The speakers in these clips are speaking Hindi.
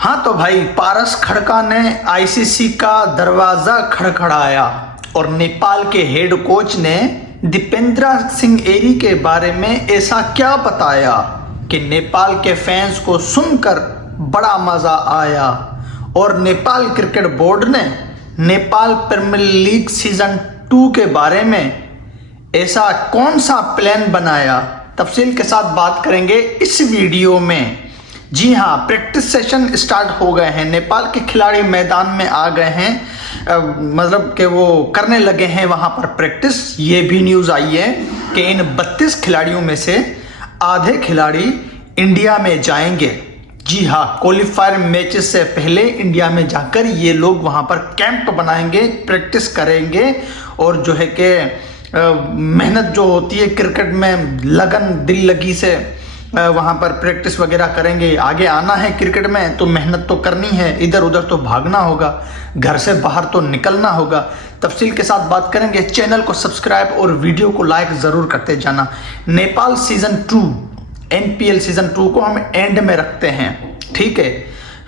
हाँ तो भाई, पारस खड़का ने आईसीसी का दरवाजा खड़खड़ाया और नेपाल के हेड कोच ने दीपेंद्र सिंह एरी के बारे में ऐसा क्या बताया कि नेपाल के फैंस को सुनकर बड़ा मजा आया। और नेपाल क्रिकेट बोर्ड ने नेपाल प्रीमियर लीग सीजन 2 के बारे में ऐसा कौन सा प्लान बनाया, तफसील के साथ बात करेंगे इस वीडियो में। जी हाँ, प्रैक्टिस सेशन स्टार्ट हो गए हैं, नेपाल के खिलाड़ी मैदान में आ गए हैं, मतलब कि वो करने लगे हैं वहाँ पर प्रैक्टिस। ये भी न्यूज़ आई है कि इन 32 खिलाड़ियों में से आधे खिलाड़ी इंडिया में जाएंगे। जी हाँ, क्वालिफायर मैचेस से पहले इंडिया में जाकर ये लोग वहाँ पर कैंप बनाएंगे, प्रैक्टिस करेंगे और जो है कि मेहनत जो होती है क्रिकेट में, लगन दिल लगी से वहाँ पर प्रैक्टिस वगैरह करेंगे। आगे आना है क्रिकेट में तो मेहनत तो करनी है, इधर उधर तो भागना होगा, घर से बाहर तो निकलना होगा। तफसील के साथ बात करेंगे। चैनल को सब्सक्राइब और वीडियो को लाइक ज़रूर करते जाना। नेपाल सीजन 2, एनपीएल सीजन 2 को हम एंड में रखते हैं, ठीक है।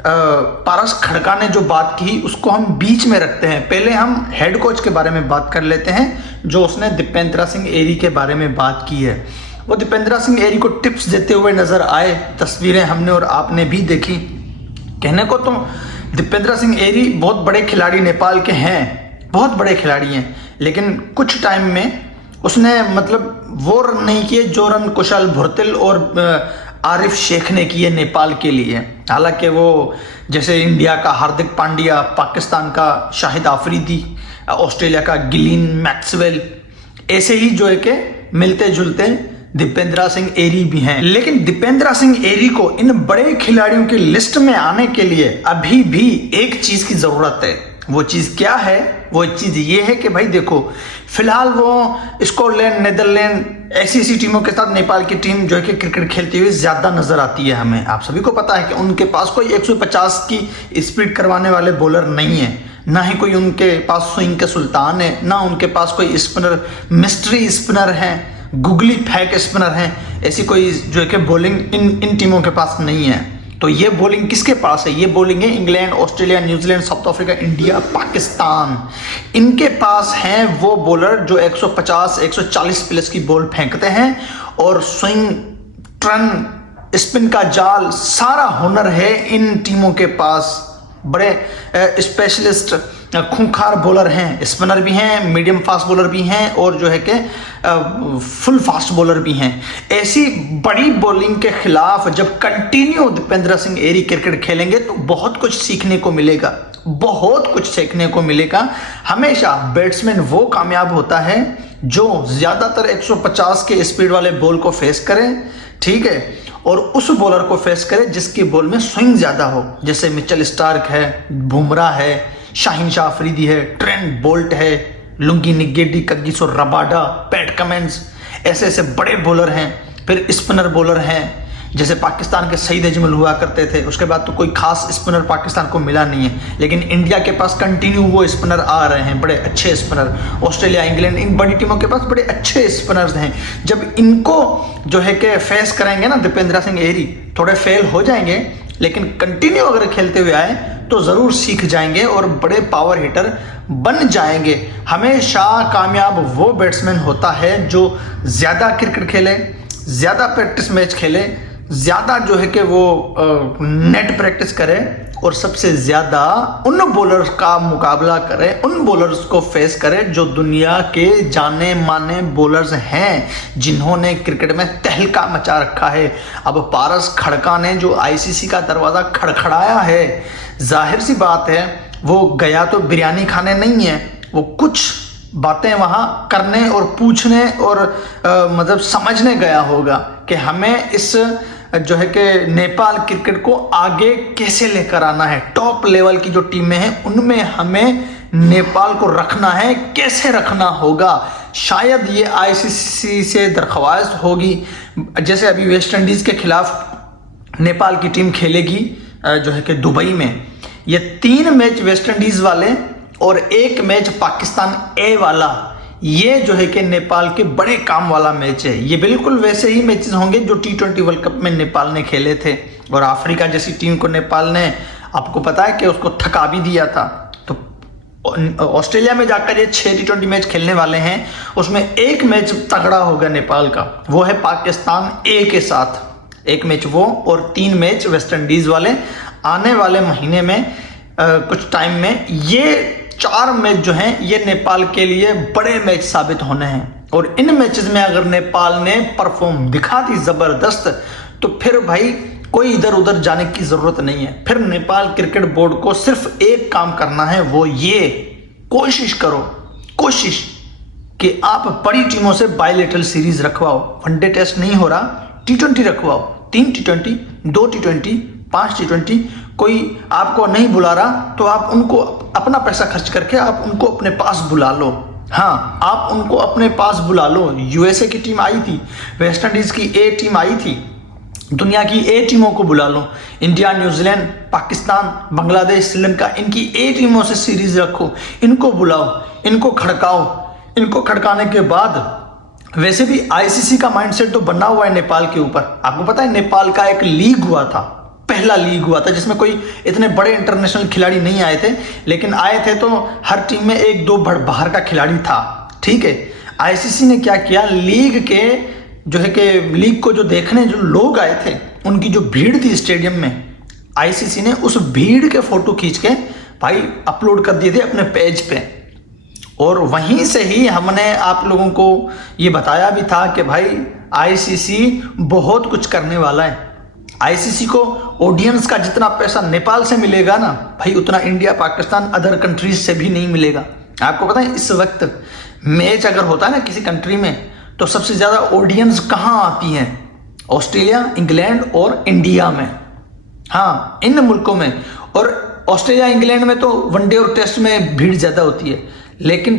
पारस खड़का ने जो बात की उसको हम बीच में रखते हैं। पहले हम हेड कोच के बारे में बात कर लेते हैं, जो उसने दीपेंद्र सिंह एरी के बारे में बात की है। वो दीपेंद्र सिंह एरी को टिप्स देते हुए नजर आए, तस्वीरें हमने और आपने भी देखी। कहने को तो दीपेंद्र सिंह एरी बहुत बड़े खिलाड़ी नेपाल के हैं, बहुत बड़े खिलाड़ी हैं, लेकिन कुछ टाइम में उसने मतलब वो रन नहीं किए जो रन कुशाल भुरतिल और आरिफ शेख ने किए नेपाल के लिए। हालांकि वो जैसे इंडिया का हार्दिक पांड्या, पाकिस्तान का शाहिद आफरीदी, ऑस्ट्रेलिया का गिलीन मैक्सवेल, ऐसे ही जो है कि मिलते जुलते दीपेंद्र सिंह एरी भी हैं। लेकिन दीपेंद्र सिंह एरी को इन बड़े खिलाड़ियों की लिस्ट में आने के लिए अभी भी एक चीज की जरूरत है। वो चीज क्या है? वो चीज ये है कि भाई देखो, फिलहाल वो स्कॉटलैंड, नीदरलैंड ऐसी टीमों के साथ नेपाल की टीम जो है कि क्रिकेट खेलती हुई ज्यादा नजर आती है हमें। आप सभी को पता है कि उनके पास कोई 150 की स्पीड करवाने वाले बॉलर नहीं है, ना ही कोई उनके पास स्विंग के सुल्तान है, ना उनके पास कोई स्पिनर, मिस्ट्री स्पिनर है, गुगली फैक स्पिनर हैं। ऐसी कोई जो है कि बॉलिंग इन टीमों के पास नहीं है। तो ये बॉलिंग किसके पास है? ये बॉलिंग है England, Australia, New Zealand, south Africa, India, Pakistan. इनके पास हैं वो बॉलर जो 150, 140 प्लस की बॉल फेंकते हैं और स्विंग, टर्न, स्पिन का जाल, सारा हुनर है इन टीमों के पास। बड़े स्पेशलिस्ट खूंखार बॉलर हैं, स्पिनर भी हैं, मीडियम फास्ट बॉलर भी हैं और जो है कि फुल फास्ट बॉलर भी हैं। ऐसी बड़ी बॉलिंग के खिलाफ जब कंटिन्यू दीपेंद्र सिंह एरी क्रिकेट खेलेंगे तो बहुत कुछ सीखने को मिलेगा, बहुत कुछ सीखने को मिलेगा। हमेशा बैट्समैन वो कामयाब होता है जो ज्यादातर 150 के स्पीड वाले बॉल को फेस करे, ठीक है, और उस बॉलर को फेस करे जिसकी बॉल में स्विंग ज्यादा हो। जैसे मिचेल स्टार्क है, बुमराह है, शाहीन शाह अफरीदी है, ट्रेंट बोल्ट है, Lungi Ngidi, Kagiso Rabada, Pat Cummins, ऐसे ऐसे बड़े बॉलर हैं। फिर स्पिनर बॉलर हैं, जैसे पाकिस्तान के सईद अजमल हुआ करते थे। उसके बाद तो कोई खास स्पिनर पाकिस्तान को मिला नहीं है, लेकिन इंडिया के पास कंटिन्यू वो स्पिनर आ रहे हैं, बड़े अच्छे स्पिनर। ऑस्ट्रेलिया, इंग्लैंड, इन बड़ी टीमों के पास बड़े अच्छे स्पिनर्स हैं। जब इनको जो है कि फेस करेंगे ना दीपेंद्र सिंह एरी, थोड़े फेल हो जाएंगे, लेकिन कंटिन्यू अगर खेलते हुए आए तो जरूर सीख जाएंगे और बड़े पावर हिटर बन जाएंगे। हमेशा कामयाब वो बैट्समैन होता है जो ज्यादा क्रिकेट खेले, ज्यादा प्रैक्टिस मैच खेले, ज्यादा जो है कि वो नेट प्रैक्टिस करे और सबसे ज्यादा उन बॉलर्स का मुकाबला करे, उन बॉलर्स को फेस करे जो दुनिया के जाने माने बॉलर्स हैं, जिन्होंने क्रिकेट में तहलका मचा रखा है। अब पारस खड़का ने जो आईसीसी का दरवाजा खड़खड़ाया है, जाहिर सी बात है वो गया तो बिरयानी खाने नहीं है, वो कुछ बातें वहां करने और पूछने और मतलब समझने गया होगा कि हमें इस जो है कि नेपाल क्रिकेट को आगे कैसे लेकर आना है। टॉप लेवल की जो टीमें हैं उनमें हमें नेपाल को रखना है, कैसे रखना होगा। शायद ये आईसीसी से दरख्वास्त होगी। जैसे अभी वेस्ट इंडीज के खिलाफ नेपाल की टीम खेलेगी जो है कि दुबई में, ये 3 मैच वेस्ट इंडीज वाले और 1 मैच पाकिस्तान ए वाला, ये जो है कि नेपाल के बड़े काम वाला मैच है। ये बिल्कुल वैसे ही मैचेस होंगे जो T20 वर्ल्ड कप में नेपाल ने खेले थे और अफ्रीका जैसी टीम को नेपाल ने आपको पता है कि उसको थका भी दिया था। तो ऑस्ट्रेलिया में जाकर ये 6 T20 मैच खेलने वाले हैं, उसमें एक मैच तगड़ा होगा नेपाल का, वो है पाकिस्तान ए के साथ। एक मैच वो और 3 मैच वेस्ट इंडीज वाले आने वाले महीने में कुछ टाइम में। ये 4 मैच जो हैं ये नेपाल के लिए बड़े मैच साबित होने हैं, और इन मैचेस में अगर नेपाल ने परफॉर्म दिखा दी जबरदस्त, तो फिर भाई कोई इधर उधर जाने की जरूरत नहीं है। फिर नेपाल क्रिकेट बोर्ड को सिर्फ एक काम करना है, वो ये कोशिश करो कि आप बड़ी टीमों से बायलैटरल सीरीज रखवाओ। वनडे टेस्ट नहीं हो रहा, T20 रखवाओ, 3 T20, 2 T20, 5 T20। कोई आपको नहीं बुला रहा तो आप उनको अपना पैसा खर्च करके आप उनको अपने पास बुला लो। हाँ, आप उनको अपने पास बुला लो। यूएसए की टीम आई थी, वेस्ट इंडीज की ए टीम आई थी, दुनिया की ए टीमों को बुला लो। इंडिया, न्यूजीलैंड, पाकिस्तान, बांग्लादेश, श्रीलंका, इनकी ए टीमों से सीरीज रखो, इनको बुलाओ, इनको खड़काओ। इनको खड़काने के बाद वैसे भी आईसीसी का माइंडसेट तो बना हुआ है नेपाल के ऊपर। आपको पता है नेपाल का एक लीग हुआ था, पहला लीग हुआ था, जिसमें कोई इतने बड़े इंटरनेशनल खिलाड़ी नहीं आए थे, लेकिन आए थे तो हर टीम में 1-2 बाहर का खिलाड़ी था। ठीक है, आईसीसी ने क्या किया, लीग के जो है कि लीग को जो देखने जो लोग आए थे, उनकी जो भीड़ थी स्टेडियम में, आईसीसी ने उस भीड़ के फोटो खींच के भाई अपलोड कर दिए थे अपने पेज पे। और वहीं से ही हमने आप लोगों को ये बताया भी था कि भाई आईसीसी बहुत कुछ करने वाला है। आईसीसी को ऑडियंस का जितना पैसा नेपाल से मिलेगा ना भाई, उतना इंडिया, पाकिस्तान, अदर कंट्रीज से भी नहीं मिलेगा। आपको पता है इस वक्त मैच अगर होता है ना किसी कंट्री में, तो सबसे ज्यादा ऑडियंस कहाँ आती है? ऑस्ट्रेलिया, इंग्लैंड और इंडिया में। हाँ, इन मुल्कों में। और ऑस्ट्रेलिया, इंग्लैंड में तो वनडे और टेस्ट में भीड़ ज्यादा होती है, लेकिन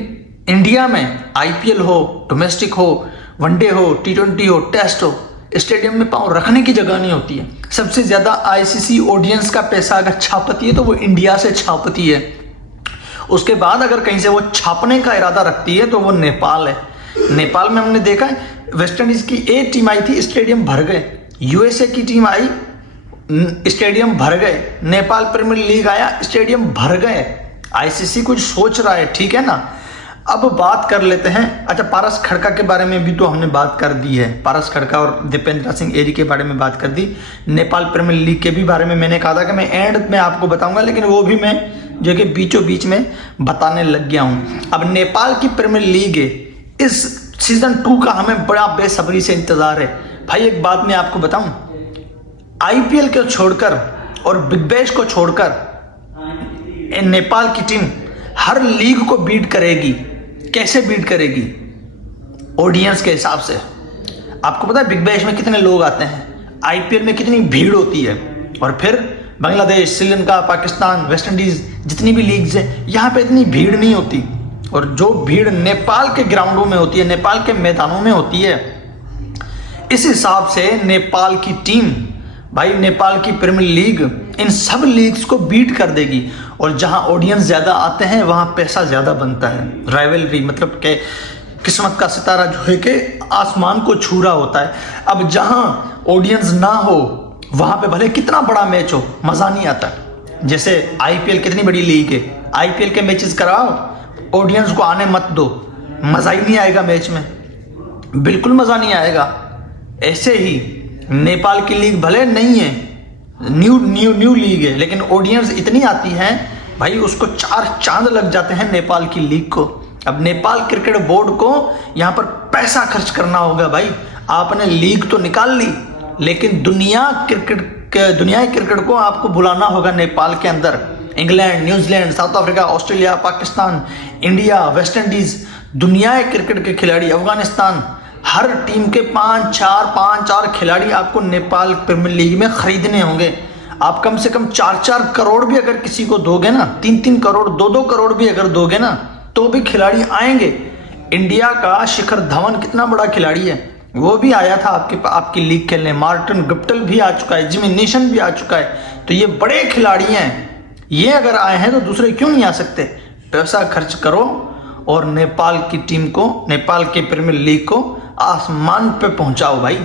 इंडिया में आईपीएल हो, डोमेस्टिक हो, वनडे हो, T20 हो, टेस्ट हो, स्टेडियम में पांव रखने की जगह नहीं होती है। सबसे ज्यादा आईसीसी ऑडियंस का पैसा अगर छापती है तो वो इंडिया से छापती है। उसके बाद अगर कहीं से वो छापने का इरादा रखती है तो वो नेपाल है। नेपाल में हमने देखा है, वेस्ट इंडीज की ए टीम आई थी, स्टेडियम भर गए। यूएसए की टीम आई, स्टेडियम भर गए। नेपाल प्रीमियर लीग आया, स्टेडियम भर गए। आईसीसी कुछ सोच रहा है, ठीक है ना। अब बात कर लेते हैं, अच्छा पारस खड़का के बारे में भी तो हमने बात कर दी है। पारस खड़का और दीपेंद्र सिंह एरी के बारे में बात कर दी। नेपाल प्रीमियर लीग के भी बारे में मैंने कहा था कि मैं एंड में आपको बताऊंगा, लेकिन वो भी मैं जो कि बीचों बीच में बताने लग गया हूं। अब नेपाल की प्रीमियर लीग है, इस सीजन 2 का हमें बड़ा बेसब्री से इंतजार है। भाई एक बात मैं आपको बताऊं, आईपीएल को छोड़कर और बिग बैश को छोड़कर नेपाल की टीम हर लीग को बीट करेगी। कैसे बीट करेगी? ऑडियंस के हिसाब से। आपको पता है बिग बैश में कितने लोग आते हैं, आईपीएल में कितनी भीड़ होती है, और फिर बांग्लादेश, श्रीलंका, पाकिस्तान, वेस्ट इंडीज, जितनी भी लीग्स है, यहाँ पे इतनी भीड़ नहीं होती। और जो भीड़ नेपाल के ग्राउंडों में होती है, नेपाल के मैदानों में होती है, इस हिसाब से नेपाल की टीम, भाई नेपाल की प्रीमियर लीग इन सब लीग्स को बीट कर देगी। और जहां ऑडियंस ज्यादा आते हैं वहां पैसा ज्यादा बनता है। राइवलरी मतलब के किस्मत का सितारा जो है कि आसमान को छू रहा होता है। अब जहां ऑडियंस ना हो वहां पे भले कितना बड़ा मैच हो, मजा नहीं आता। जैसे आईपीएल कितनी बड़ी लीग है, आईपीएल के मैचेस कराओ, ऑडियंस को आने मत दो, मजा ही नहीं आएगा मैच में, बिल्कुल मजा नहीं आएगा। ऐसे ही नेपाल की लीग भले नहीं है, न्यू लीग है, लेकिन ऑडियंस इतनी आती है भाई, उसको 4 चांद लग जाते हैं नेपाल की लीग को। अब नेपाल क्रिकेट बोर्ड को यहां पर पैसा खर्च करना होगा। भाई आपने लीग तो निकाल ली, लेकिन दुनियाई क्रिकेट को आपको बुलाना होगा नेपाल के अंदर। England, New Zealand, south Africa, Australia, Pakistan, India, West Indies, दुनियाई क्रिकेट के खिलाड़ी, अफगानिस्तान, हर टीम के 5-4 खिलाड़ी आपको नेपाल प्रीमियर लीग में खरीदने होंगे। आप कम से कम 4-4 करोड़ भी अगर किसी को दोगे ना, 3-3 करोड़, 2-2 करोड़ भी अगर दोगे ना, तो भी खिलाड़ी आएंगे। इंडिया का शिखर धवन कितना बड़ा खिलाड़ी है, वो भी आया था आपकी लीग खेलने। मार्टिन गुप्टिल भी आ चुका है, जिमी नेशन भी आ चुका है। तो ये बड़े खिलाड़ी हैं, ये अगर आए हैं तो दूसरे क्यों नहीं आ सकते? पैसा खर्च करो और नेपाल की टीम को, नेपाल के प्रीमियर लीग को आसमान पे पहुंचाओ भाई।